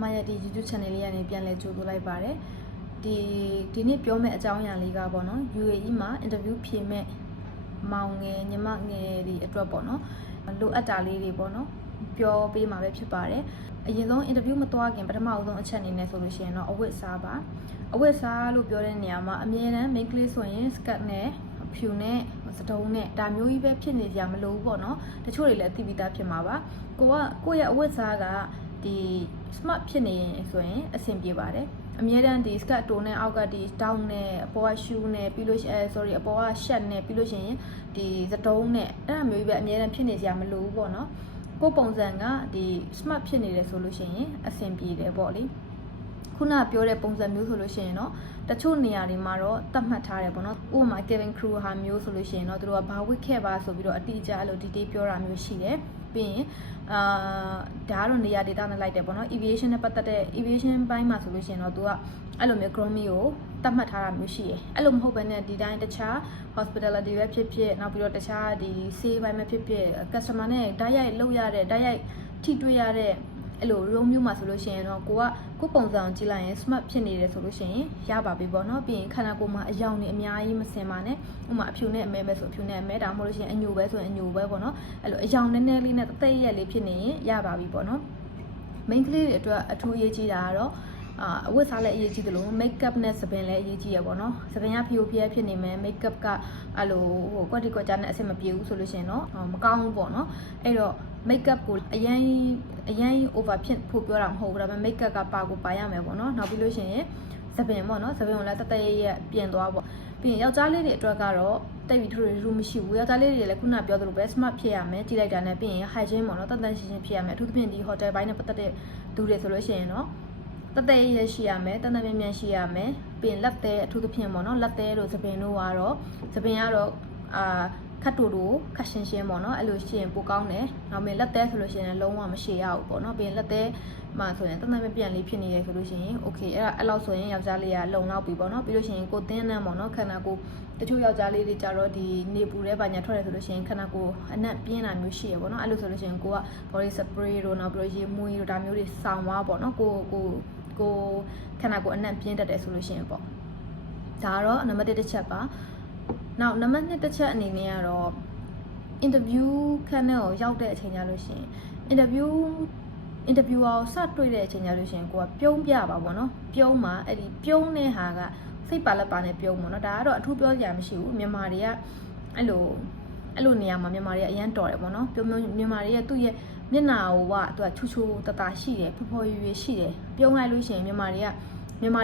မရဲ့ဒီ YouTube channel လေးကနေပြန်လဲကြိုဆိုလိုက်ပါတယ်ဒီနေ့ပြောမယ့်အကြောင်းအရာလေးကပေါ့နော် UAE မှာ interview ဖြေမဲ့မောင်ငယ်ညီမငယ်တွေအတွက်ပေါ့နော်လိုအပ်တာလေးတွေပေါ့နော်ပြောပေးမှာပဲဖြစ်ပါတယ်အရင်ဆုံး interview မသွားခင်ပထမအဆုံးအချက်အနေနဲ့ဆိုလို့ရှိရင်တော့အဝတ်စားပါအဝတ်စားလို့ပြောတဲ့နေရာမှာအမြဲတမ်း main ကလေးဆိုရင် skirt နဲ့ဖြူနဲ့စတုံးနဲ့ဒါမျိုးကြီးပဲဖြစ်နေကြမလို့ပေါ့နော်တချို့တွေလည်းအသိပြီးသားဖြစ်မှာပါကိုယ့်ရဲ့အဝတ်စားကဒီ smart ဖြစ်နေရင်ဆိုရင်အဆင်ပြေပါတယ်အမြဲတမ်းဒီ skirt တိုးနဲ့အောက်ကဒီ down နဲ့အပေါ်က shoe နဲ့ပြီးလို့sorry အပေါ်က shirt နဲ့ပြီးလို့ရှိရင်ဒီစတုံးနဲ့အဲ့ဒါမျိုးကြီးပဲအမြဲတမ်းဖြစ်နေကြမလို့ပေါ့နော်ကိုပုံစံကဒီ smart ဖြစ်နေတယ်ဆိုလို့ရှိရင်အဆင်ပြေတယ်ပေါ့လေခုနပြောတဲ့ပုံစံမျိုးဆိုလို့ရှိရင်တော့တချို့နေရာတွေမှာတော့တတ်မှတ်ထားတယ်ပေါ့နော်ဥပမာ Kevin Crew ဟာမျိုးဆိုလို့ရှိရင်တော့သူတို့ကဘာဝစ်ခဲ့ပါဆိုပြီးတော့အတိအကျအဲ့လို detail ပြောတာမျိုးရှိတယ်ပြီးရင်ဒါကတော့နေရာဒေသနဲ့လိုက်တယ်ပေါ့နော် aviation နဲ့ပတ်သက်တဲ့ aviation ဘိုင်းမှာဆိုလို့ရှိရင်တော့သူကအဲ့လိုမျိုး grooming ကိုတတ်မှတ်ထားတာမျိုးရှိတယ်အဲ့လိုမဟုတ်ဘဲနဲ့ဒီတိုင်းတခြား hospitality ပဲဖြစ်ဖြစ်နောက်ပြီးတော့တခြားဒီ sales ဘိုင်းပဲဖြစ်ဖြစ် customer နဲ့တိုက်ရိုက်လုပ်ရတဲ့တိုက်ရိုက်ထိတွေ့ရတဲ့အဲ့လို room မျိုးမှာဆိုလို့ရှိရင်တော့ကိုပုံစံကြည့်လိုက်ရင် smart ဖြစ်နေတယ်ဆိုလို့ရှိရင်ရပါပြီပေါ့နော်ပြီးရင်ခန္ဓာကိုယ်မှာအယောင်တွေအများကြီးမစင်ပါနဲ့ဥမာအဖြူနဲ့အမဲပဲဆိုအဖြူနဲ့အမဲဒါမှမဟုတ်လို့ရှိရင်အညိုပဲဆိုရင်အညိုပဲပေါ့နော်အဲ့လိုအယောင်နည်းနည်းလေးနဲ့တသိရက်လေးဖြစ်နေရင်ရပါပြီပေါ့နော် main ကလေးတွေအတွက်အထူးအရေးကြီးတာကတော့အဝတ်စားလည်းအရေးကြီးတယ်လို့ makeup နဲ့သပင်လည်းအရေးကြီးရပေါ့နော်သပင်ကဖြူဖြစ်နေမယ် makeup ကအဲ့လိုကွက်တီကွက်ကြားနဲ့အဆင်မပြေဘူးဆိုလို့ရှိရင်တော့မကောင်းဘူးပေါ့နော်အဲ့တော့ makeup ကိုအရင် over ဖြစ်ဖို့ပြောတာမဟုတ်ဘူးဒါပေမဲ့ makeup ကပါရမယ်ပေါ့နော်နောက်ပြီးလို့ရှိရင်သပင်ပေါ့နော်သပင်ကိုလည်းတရက်ပြင်သွားပေါ့ပြီးရင်ယောက်ျားလေးတွေအတွက်ကတော့တိတ်ပြီးထိုးရူမရှိဘူးယောက်ျားလေးတွေလည်းခုနပြောသလိုပဲ smart ဖြစ်ရမယ်ကြည့်လိုက်တာနဲ့ပြီးရင် hygiene ပေါ့နော်တန်ရှင်းဖြစ်ရမယ်အထူးသဖြင့်ဒီ hotel ဘိုင်းနဲ့ပတ်သက်တဲ့သူတွေဆိုလို့ရှိရင်တော့တရရှိရမယ်တန်မြန်ရှိရမယ်ပြီးရင်လက်သေးအထူးသဖြင့်ပေါ့နော်လက်သေးတို့သပင်တို့ကတော့ခတ်တူခတ်ရှင်းပေါ့နော်အဲ့လိုရှိရင်ပိုကောင်းတယ်နောက်ပြီးလက်သေးဆိုလို့ရှိရင်လုံးဝမရှိရဘူးပေါ့နော်ပြီးရင်လက်သေးမှာဆိုရင်တန်ပြန်လေးဖြစ်နေတယ်ဆိုလို့ရှိရင် okay အဲ့လောက်ဆိုရင်ယောက်ျားလေးကလုံလောက်ပြီပေါ့နော်ပြီးလို့ရှိရင်ကိုတင်းနှမ်းပေါ့နော်ခန္ဓာကိုယ်တချို့ယောက်ျားလေးတွေကြတော့ဒီနေပူတဲ့ဘာညာထွက်တယ်ဆိုလို့ရှိရင်ခန္ဓာကိုယ်အနက်ပြင်းတာမျိုးရှိရပေါ့နော်အဲ့လိုဆိုလို့ရှိရင်ကိုက body spray တို့နောက်ပြီးရေမွေးတို့ဒါမျိုးတွေစောင်းသွားပေါ့နော်ကိုခန္ဓာကိုယ်အနံ့ပြင်းတတ်တယ်ဆိုလို့ရှိရင်ပေါ့ဒါကတော့နံပါတ်1တစ်ချက်ပါနောက်နံပါတ်2တစ်ချက်အနေနဲ့ကတော့ interview ခန်းထဲကိုရောက်တဲ့အချိန်ကြလို့ရှိရင် interview အောင်စတွေ့တဲ့အချိန်ကြလို့ရှိရင်ကိုကပြုံးပြပါပေါ့နော်ပြုံးမှာအဲ့ဒီပြုံးတဲ့ဟာကစိတ်ပါလက်ပါနဲ့ပြုံးပေါ့နော်ဒါကတော့အထူးပြောစရာမရှိဘူးမြန်မာတွေကအဲ့လိုနေရာမှာမြန်မာတွေကအရန်တော်တယ်ပေါ့နော်မြန်မာတွေရဲ့သူ့ရဲ့မျက်နှာကိုကသူကချူတတာရှိတယ်ဖော်ရွေရှိတယ်ပြုံးလိုက်လို့ရှိရင်မြန်မ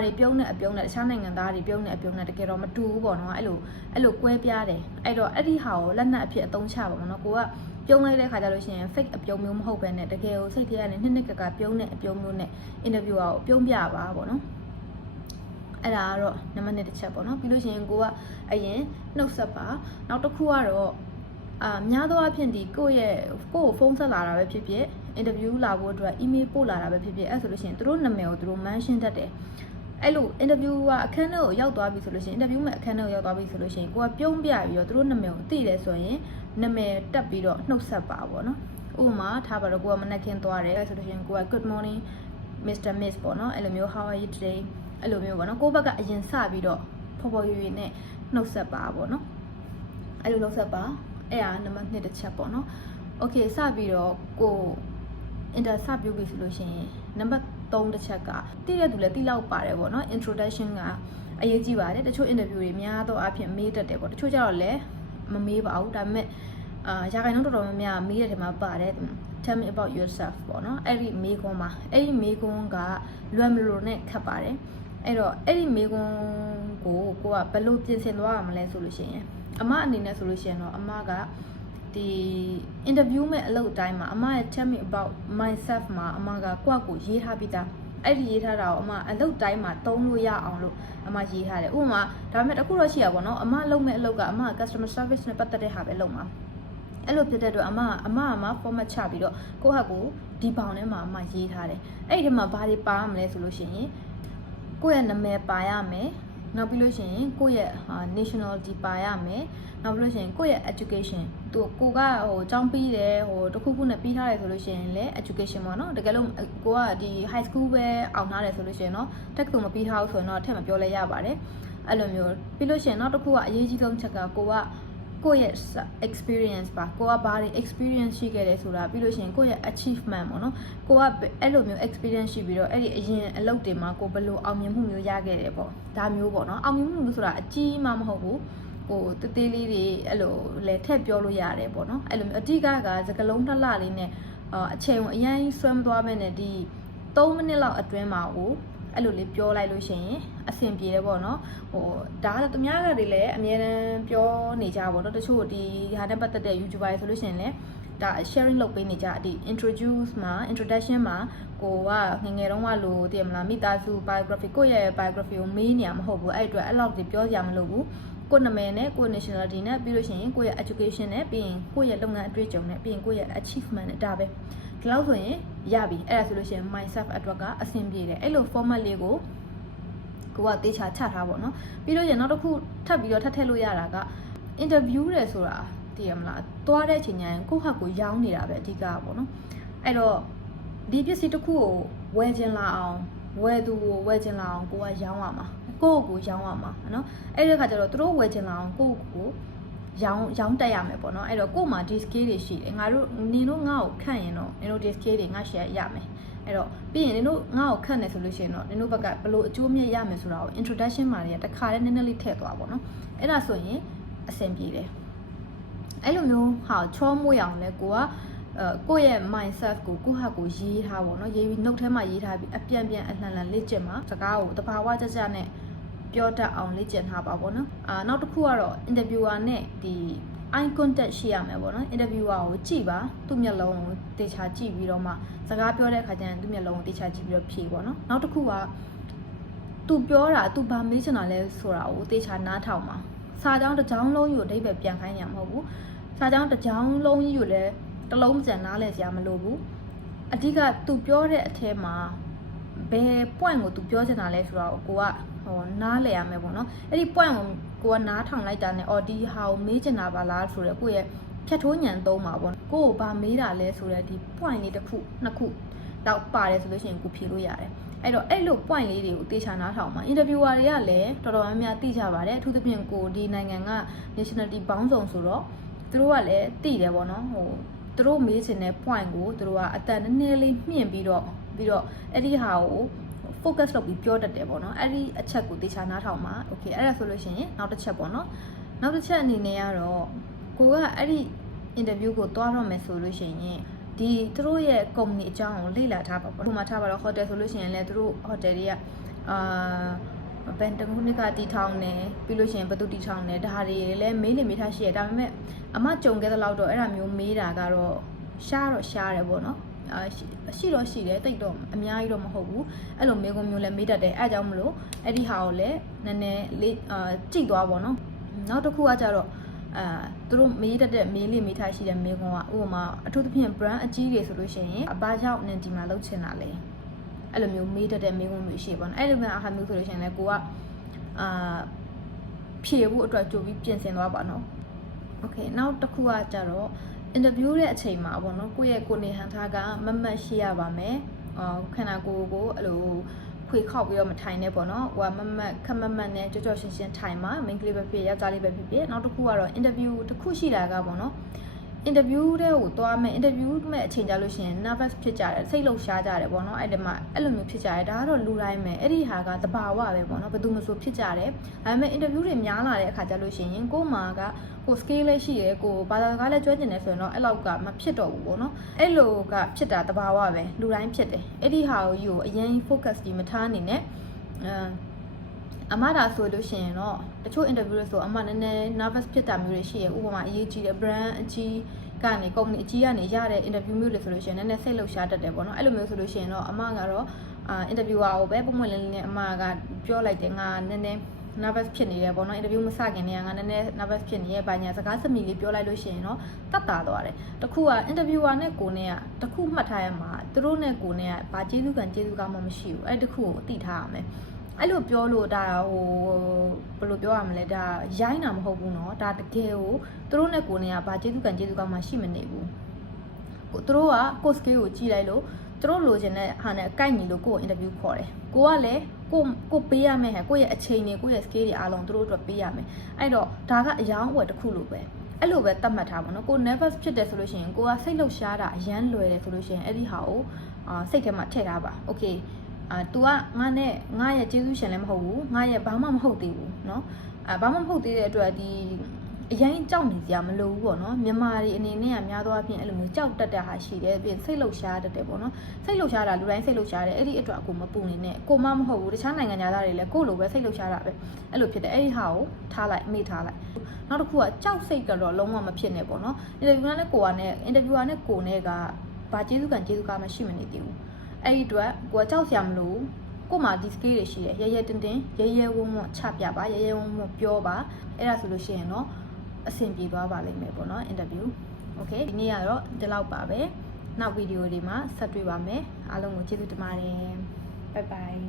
ာတွေပြုံးတဲ့အပြုံးနဲ့တခြားနိုင်ငံသားတွေပြုံးတဲ့အပြုံးနဲ့တကယ်တော့မတူဘူးပေါ့နော်အဲ့လိုကွဲပြားတယ်အဲ့တော့အဲ့ဒီဟာကိုလက်နက်အဖြစ်အသုံးချပါပေါ့နော်ကိုကပြုံးလိုက်တဲ့ခါကျလို့ရှိရင် fake အပြုံးမျိုးမဟုတ်ဘဲနဲ့တကယ်ကိုစိတ်ထဲကနေနှစ်ကပြုံးတဲ့အပြုံးမျိုးနဲ့ interview ကိုပြုံးပြပါပေါ့နော်အဲ့ဒါကတော့နံပါတ်1တစ်ချက်ပေါ့နော်ပြီးလို့ရှိရင်ကိုကအရင်နှုတ်ဆက်ပါနောက်တစ်ခုကတော့များသောအားဖြင့်ဒီကိုဖုန်းဆက်လာတာပဲဖြစ်ဖြစ် interview လာဖို့အတွက် email ပို့လာတာပဲဖြစ်ဖြစ်အဲ့ဆိုလို့ရှိရင်သူတို့နာမည်ကိုသူတို့ mention တတ်တယ်အဲ့လို interview ကအခန်းထဲကိုရောက်သွားပြီဆိုလို့ရှိရင် interview မဲ့အခန်းထဲကိုရောက်သွားပြီဆိုလို့ရှိရင်ကိုကပြုံးပြပြီးတော့သူတို့နာမည်ကိုသိတယ်ဆိုရင်နာမည်တက်ပြီးတော့နှုတ်ဆက်ပါပေါ့နော်ဥပမာထားပါတော့ကိုကမနက်ခင်းသွားတယ်ဆိုလို့ရှိရင်ကိုက good morning Mr. Miss ပေါ့နော်အဲ့လိုမျိုး how are you today အဲ့လိုမျိုးပေါ့နော်ကိုဘက်ကအရင်စပြီးတော့ဖော်ရွေနဲ့နှုတ်ဆက်ပါပေါ့နော်အဲ့လိုနှုတ်ဆက်ပါအဲ့ဒါနံပါတ်2တစ်ချက်ပေါ့နော် okay စပြီးတော့ကို interview ပြီဆိုလို့ရှိရင်နံပါတ်3တစ်ချက်ကတည့်ရသူလည်းတိလောက်ပါတယ်ပေါ့နော် introduction ကအရေးကြီးပါတယ်တချို့ interview တွေများတော့အဖြစ်မေးတတ်တယ်ပေါ့တချို့ကျတော့လည်းမမေးပါဘူးဒါပေမဲ့ရာခိုင်နှုန်းတော်တော်များများမေးတဲ့ထဲမှာပါတယ် tell me about yourself ပေါ့နော်အဲ့ဒီမေးခွန်းမှာအဲ့ဒီမေးခွန်းကလွယ်မလို့နဲ့ခတ်ပါတယ်အဲ့တော့အဲ့ဒီမေးခွန်းကိုကဘယ်လိုပြင်ဆင်သွားရမလဲဆိုလို့ရှိရင်အမအနေနဲ့ဆိုလို့ရှိရင်တော့အမကဒီ interview မဲ့အလုပ်အတိုင်းမှာအမရဲ့ tell me about myself မှာအမကကိုရေးထားပြီးသားအဲ့ဒီရေးထားတာကိုအမအလုပ်တိုင်းမှာသုံးလို့ရအောင်လို့အမရေးထားတယ်ဥပမာဒါပေမဲ့တခုတော့ရှိရပါတော့အမလုပ်မဲ့အလုပ်ကအမ customer service နဲ့ပတ်သက်တဲ့ဟာပဲလုပ်မှာအဲ့လိုဖြစ်တဲ့အတွက်အမ format ချပြီးတော့ကိုယ့်ဟာကိုဒီပေါင်ထဲမှာအမရေးထားတယ်အဲ့ဒီထဲမှာဘာတွေပါရမလဲဆိုလို့ရှိရင်ကိုယ့်ရဲ့နာမည်ပါရမယ် နောက်ပြီးလို့ရှိရင်ကိုယ့်ရဲ့ nationality ပါရမယ်နောက်ပြီးလို့ရှိရင်ကိုယ့်ရဲ့ education သူကိုကကျောင်းပြီးတယ်တစ်ခုခုနဲ့ပြီးထားတယ်ဆိုလို့ရှိရင်လည်း education ပေါ့နော်တကယ်လို့ကိုကဒီ high school ပဲအောင်ထားတယ်ဆိုလို့ရှိရင်เนาะတက္ကသိုလ်မပြီးထားဘူးဆိုရင်တော့ထည့်မပြောလဲရပါတယ်အဲ့လိုမျိုးပြီးလို့ရှိရင်နောက်တစ်ခုကအရေးကြီးဆုံးချက်ကကိုယ့်ရဲ့ experience ပါကိုကဘာတွေ experience ရှိခဲ့တယ်ဆိုတာပြီးလို့ရှိရင်ကိုယ့်ရဲ့ achievement ပေါ့နော်ကိုကအဲ့လိုမျိုး experience ရှိပြီးတော့အဲ့ဒီအရင်အလုပ်တွေမှာကိုဘယ်လိုအောင်မြင်မှုမျိုးရခဲ့တယ်ပေါ့ဒါမျိုးပေါ့နော်အောင်မြင်မှုမျိုးဆိုတာအကြီးမှမဟုတ်ဘူးတေးသေးလေးတွေအဲ့လိုလဲထည့်ပြောလို့ရတယ်ပေါ့နော်အဲ့လိုမျိုးအဓိကစကလုံးလှလှလေးနဲ့အချိန်ကိုအရင်ဆွဲမသွားမဲ့နဲ့ဒီ3မိနစ်လောက်အတွင်းမှာအဲ့လိုလေးပြောလိုက်လို့ရှိရင်အဆင်ပြေတယ်ပေါ့နော်ဒါကသူများကတွေလည်းအများအားပြောနေကြပါတော့တချို့ဒီဟာနဲ့ပတ်သက်တဲ့ YouTuber တွေဆိုလို့ရှိရင်လည်းဒါ sharing လုပ်ပေးနေကြဒီ introduction မှာကိုကငငယ်တုန်းကလို့တည်မလားမိသားစု biography ကိုယ့်ရဲ့ biography ကိုမေးနေရမှာမဟုတ်ဘူးအဲ့အတွက်အဲ့လောက်ကြီးပြောကြမလို့ဘူးကိုယ်နာမည်နဲ့ကိုယ် nationality နဲ့ပြီးလို့ရှိရင်ကိုယ့်ရဲ့ education နဲ့ပြီးရင်ကိုယ့်ရဲ့လုပ်ငန်းအတွေ့အကြုံနဲ့ပြီးရင်ကိုယ့်ရဲ့ achievement နဲ့ဒါပဲဒီလောက်ဆိုရင်ရပြီအဲ့ဒါဆိုလို့ရှိရင် myself အတွက်ကအဆင်ပြေတယ်အဲ့လို format လေးကိုကတေချာချထားပါတော့ပြီးတော့ရနောက်တစ်ခုထပ်ပြီးတော့ထပ်ထည့်လို့ရတာက interview တယ်ဆိုတာသိရမလားသွားတဲ့အချိန်တိုင်းကိုယ့်ဟာကိုရောင်းနေတာပဲအဓိကပေါ့နော်အဲ့တော့ဒီပစ္စည်းတစ်ခုကိုဝယ်ခြင်းလာအောင်ဝယ်သူကိုဝယ်ခြင်းလာအောင်ကိုကရောင်းရမှာကိုယ့်ကိုရောင်းရမှာနော်အဲ့ဒီခါကျတော့သူတို့ဝယ်ခြင်းလာအောင်ကိုယ့်ကိုရောင်းတက်ရမယ်ပေါ့နော်အဲ့တော့ကို့မှာ ဒီ skill တွေရှိတယ်ငါတို့နင်တို့ငါ့ကိုခန့်ရင်တော့နင်တို့ ဒီ skill တွေငါ share ရမယ်အဲ့တော့ပြီးရင်နင်တို့ငါ့ကိုခန့်တယ်ဆိုလို့ရှိရင်တော့နင်တို့ဘက်ကဘယ်လိုအကျိုးမြတ်ရမယ်ဆိုတာကို introduction မှာတခါတည်းနည်းနည်းလေးထည့်သွားပါတော့အဲ့ဒါဆိုရင်အဆင်ပြေတယ်အဲ့လိုမျိုးဟာချောမွေ့အောင်လဲကိုယ့်ရဲ့ mindset ကိုကိုယ့်ဟာကိုရေးထားပါတော့ရေးပြီး note ထဲမှာရေးထားပြီးအပြန်အလှန်လေ့ကျင့်မှာစကားကိုတဘာဝကြနဲ့ပြောတတ်အောင်လေ့ကျင့်ထားပါပေါ့နော်နောက်တစ်ခုကတော့ interviewer နဲ့ဒီ eye contact ရှိရမယ်ပေါ့နော် interviewer ကိုကြည့်ပါသူ့မျက်လုံးကိုတေချာကြည့်ပြီးတော့မှစကားပြောတဲ့အခါကျရင်သူ့မျက်လုံးကိုတေချာကြည့်ပြီးတော့ဖြေပေါ့နော်နောက်တစ်ခုကသူပြောတာသူဘာမေးချင်တာလဲဆိုတာကိုတေချာနားထောင်ပါစာကြောင်းတစ်ကြောင်းလုံးယူအဓိပ္ပာယ်ပြန်ခိုင်းရမှာမဟုတ်ဘူးစာကြောင်းတစ်ကြောင်းလုံးကြီးကိုလည်းတစ်လုံးစံနားလဲစရာမလိုဘူးအဓိကသူပြောတဲ့အထဲမှာဘယ် point ကိုသူပြောချင်တာလဲဆိုတာကိုနားလည်ရမယ်ပေါ့နော်အဲ့ဒီ point ကိုနားထောင်လိုက်တာနဲ့ဒီဟာကိုမေးချင်တာပါလားဆိုတော့ကိုယ့်ရဲ့ဖြတ်ထိုးညံသုံးပါပေါ့ကိုယ့်ကိုဘာမေးတာလဲဆိုတော့ဒီ point လေးတစ်ခုနှစ်ခုတော့ပါတယ်ဆိုလို့ရှိရင်ကိုဖြေလို့ရတယ်အဲ့တော့အဲ့လို point လေးတွေကိုတေချာနားထောင်ပါ interviewer တွေကလည်းတော်တော်များများသိကြပါတယ်အထူးသဖြင့်ကိုဒီနိုင်ငံက nationality ပေါင်းစုံဆိုတော့သူတို့ကလည်းသိတယ်ပေါ့နော်သူတို့မေးချင်တဲ့ point ကိုသူတို့ကအတန်နည်းနည်းလေးမြင့်ပြီးတော့အဲ့ဒီဟာကိုfocus လုပ်ပြီးပြောတတ်တယ်ပေါ့နော်အဲ့ဒီအချက်ကိုတေချာနားထောင်ပါ okay အဲ့ဒါဆိုလို့ရှိရင်နောက်တစ်ချက်ပေါ့နော်နောက်တစ်ချက်အနေနဲ့ကတော့ကိုကအဲ့ဒီ interview ကိုတွားရမယ်ဆိုလို့ရှိရင်ဒီသူတို့ရဲ့ company အကြောင်းကိုလေ့လာထားပါပေါ့ဒီမှာထားပါတော့ hotel ဆိုလို့ရှိရင်လည်းသူတို့ hotel တွေကဘန်တခုနှစ်ကတီထောင်နေပြီးလို့ရှိရင်ဘယ်သူတီထောင်နေဒါတွေလည်းမေးနေမိထားရှိရဒါပေမဲ့အမကြုံခဲ့တဲ့လောက်တော့အဲ့ဒါမျိုးမေးတာကတော့ရှားတယ်ပေါ့နော်ရှိတော့ရှိတယ်တိတ်တော့အများကြီးတော့မဟုတ်ဘူးအဲ့လိုမေးခွန်းမျိုးလည်းမေးတတ်တယ်အဲ့ကြောင့်မလို့အဲ့ဒီဟာကိုလည်းနည်းနည်းလေးကြည့်သွားပေါ့နော်နောက်တစ်ခုကကြတော့သူတို့မေးတတ်တဲ့မေးလေးမေးထားရှိတဲ့မေးခွန်းကဥပမာအထူးသဖြင့် brand အကြီးတွေဆိုလို့ရှိရင်ဘာကြောင့်နင်ဒီမှာလုပ်ချင်တာလဲအဲ့လိုမျိုးမေးတတ်တဲ့မေးခွန်းမျိုးရှိပေါ့နော်အဲ့လိုမျိုးအခါမျိုးဆိုလို့ရှိရင်လည်းကိုကဖြေဖို့အတွက်ကြိုပြီးပြင်ဆင်သွားပါနော်โอเคနောက်တစ်ခုကကြတော့ interview တဲ့အချိန်မှာပေါ့နော်ကိုယ့်ရဲ့ကိုယ်နေဟန်ထားကမတ်ရှိရပါမယ်ခန္ဓာကိုယ်ကိုအဲ့လိုခွေခောက်ပြီးတော့မထိုင်နဲ့ပေါ့နော်ဟိုကခက်မတ်နဲ့ကြောရှင်းထိုင်မှာ main ကလေးပဲဖြစ်ယောက်ျားလေးပဲဖြစ်နောက်တစ်ခုကတော့ interview တစ်ခုရှိတာကပေါ့နော် interview တဲ့ကိုသွားမယ် interview မဲ့အချိန်ကြလို့ရှိရင် nervous ဖြစ်ကြတယ်စိတ်လှုပ်ရှားကြတယ်ပေါ့နော်အဲ့ဒီမှာအဲ့လိုမျိုးဖြစ်ကြတယ်ဒါကတော့လူတိုင်းပဲအဲ့ဒီဟာကသဘာဝပဲပေါ့နော်ဘယ်သူမှဆိုဖြစ်ကြတယ်ဒါပေမဲ့ interview တွေများလာတဲ့အခါကြလို့ရှိရင်ကိုယ်မှာကကို skill လည်းရှိတယ်ကိုဘာသာစကားလည်းကျွမ်းကျင်တယ်ဆိုရင်တော့အဲ့လောက်ကမဖြစ်တော့ဘူးပေါ့နော်အဲ့လိုကဖြစ်တာသဘာဝပဲလူတိုင်းဖြစ်တယ်အဲ့ဒီဟာကိုအရင် focus ဒီမထားနေနဲ့အမဒါဆိုလို့ရှိရင်တော့တချို့ interview တွေဆိုအမနည်းနည်း nervous ဖြစ်တာမျိုးတွေရှိရဥပမာအရေးကြီးတယ် brand အကြီးကနေ company အကြီးကနေရတဲ့ interview မျိုးတွေဆိုလို့ရှိရင်နည်းနည်းစိတ်လှုပ်ရှားတတ်တယ်ပေါ့နော်အဲ့လိုမျိုးဆိုလို့ရှိရင်တော့အမကတော့interviewer ကိုပဲပုံမှန်လေးနဲ့အမကပြောလိုက်တယ်ငါနည်းနည်း nervous ဖြစ်နေတယ်ပေါ့နော် interview မစခင်တည်းကငါနည်းနည်း nervous ဖြစ်နေရဲ့ဘာညာစကားစမိလေးပြောလိုက်လို့ရှိရင်တော့တတ်တာသွားတယ်တခုက interviewer နဲ့ကိုနဲ့ကတခုမှတ်ထားရမှာသူတို့နဲ့ကိုနဲ့ကဘာကျေးဇူးကံကျေးဇူးကောင်းမှမရှိဘူးအဲ့တခုကိုသိထားရမယ် အဲ့လိုပြောလို့ဒါဟိုဘယ်လိုပြောရမလဲဒါရိုင်းတာမဟုတ်ဘူးเนาะဒါတကယ်ကိုသူတို့နဲ့ကိုယ်နဲ့ကဘာကျေးဇူးကံကျေးဇူးကောင်းမှရှိမနေဘူးကိုသူတို့ကကိုစကေးကိုကြည့်လိုက်လို့သူတို့လိုချင်တဲ့ဟာနဲ့ကိုက်ညီလို့ကိုယ်ကိုအင်တာဗျူးခေါ်တယ်ကိုကလည်းကိုပေးရမယ်ဟဲ့ကိုယ့်ရဲ့အချိန်တွေကိုယ့်ရဲ့ scale တွေအားလုံးသူတို့အတွက်ပေးရမယ်အဲ့တော့ဒါကအယောင်းအဝယ်တစ်ခုလိုပဲအဲ့လိုပဲသတ်မှတ်ထားပါတော့ကို nervous ဖြစ်တယ်ဆိုလို့ရှိရင်ကိုကစိတ်လှုပ်ရှားတာအရန်လွယ်တယ်ဆိုလို့ရှိရင်အဲ့ဒီဟာကိုစိတ်ထဲမှာထည့်ထားပါ okay तू ကငါနဲ့ငါရဲ့ကျေးဇူးရှင်လည်းမဟုတ်ဘူးငါရဲ့ဘာမှမဟုတ်သေးဘူးเนาะဘာမှမဟုတ်သေးတဲ့အတွက်ဒီအရင်ကြောက်နေကြမလို့ဘူးပေါ့နော်မြန်မာတွေအနေနဲ့ကများသောအားဖြင့်အဲ့လိုမျိုးကြောက်တတ်တဲ့ဟာရှိတယ်ပြီးစိတ်လှုပ်ရှားတတ်တယ်ပေါ့နော်စိတ်လှုပ်ရှားတာလူတိုင်းစိတ်လှုပ်ရှားတယ်အဲ့ဒီအတွက်အကိုမပူနေနဲ့ကိုမမဟုတ်ဘူးတခြားနိုင်ငံသားတွေလည်းကိုလိုပဲစိတ်လှုပ်ရှားတာပဲအဲ့လိုဖြစ်တယ်အဲ့ဒီဟာကိုထားလိုက်မေ့ထားလိုက်နောက်တစ်ခုကကြောက်စိတ်ကတော့လုံးဝမဖြစ်နဲ့ပေါ့နော်အင်တာဗျူးနဲ့ကိုကနဲ့အင်တာဗျူးနဲ့ကိုနဲ့ကဘာကျေးဇူးကံကျေးဇူးကမရှိမနေသေးဘူးအဲ့ဒီအတွက်ကိုကကြောက်စရာမလိုကိုမှဒီ skill တွေရှိတယ်ရဲရဲတင်းတင်းရဲရဲဝုံဝုံချပြပါရဲရဲဝုံဝုံပြောပါအဲ့ဒါဆိုလို့ရှိရင်တော့အဆင်ပြေသွားပါလိမ့်မယ်ပေါ့နော်အင်တာဗျူးโอเคဒီနေ့ကတော့ဒီလောက်ပါပဲနောက်ဗီဒီယိုတွေမှာဆက်တွေ့ပါမယ်အားလုံးကိုကျေးဇူးတင်ပါတယ်ဘိုင်ဘိုင်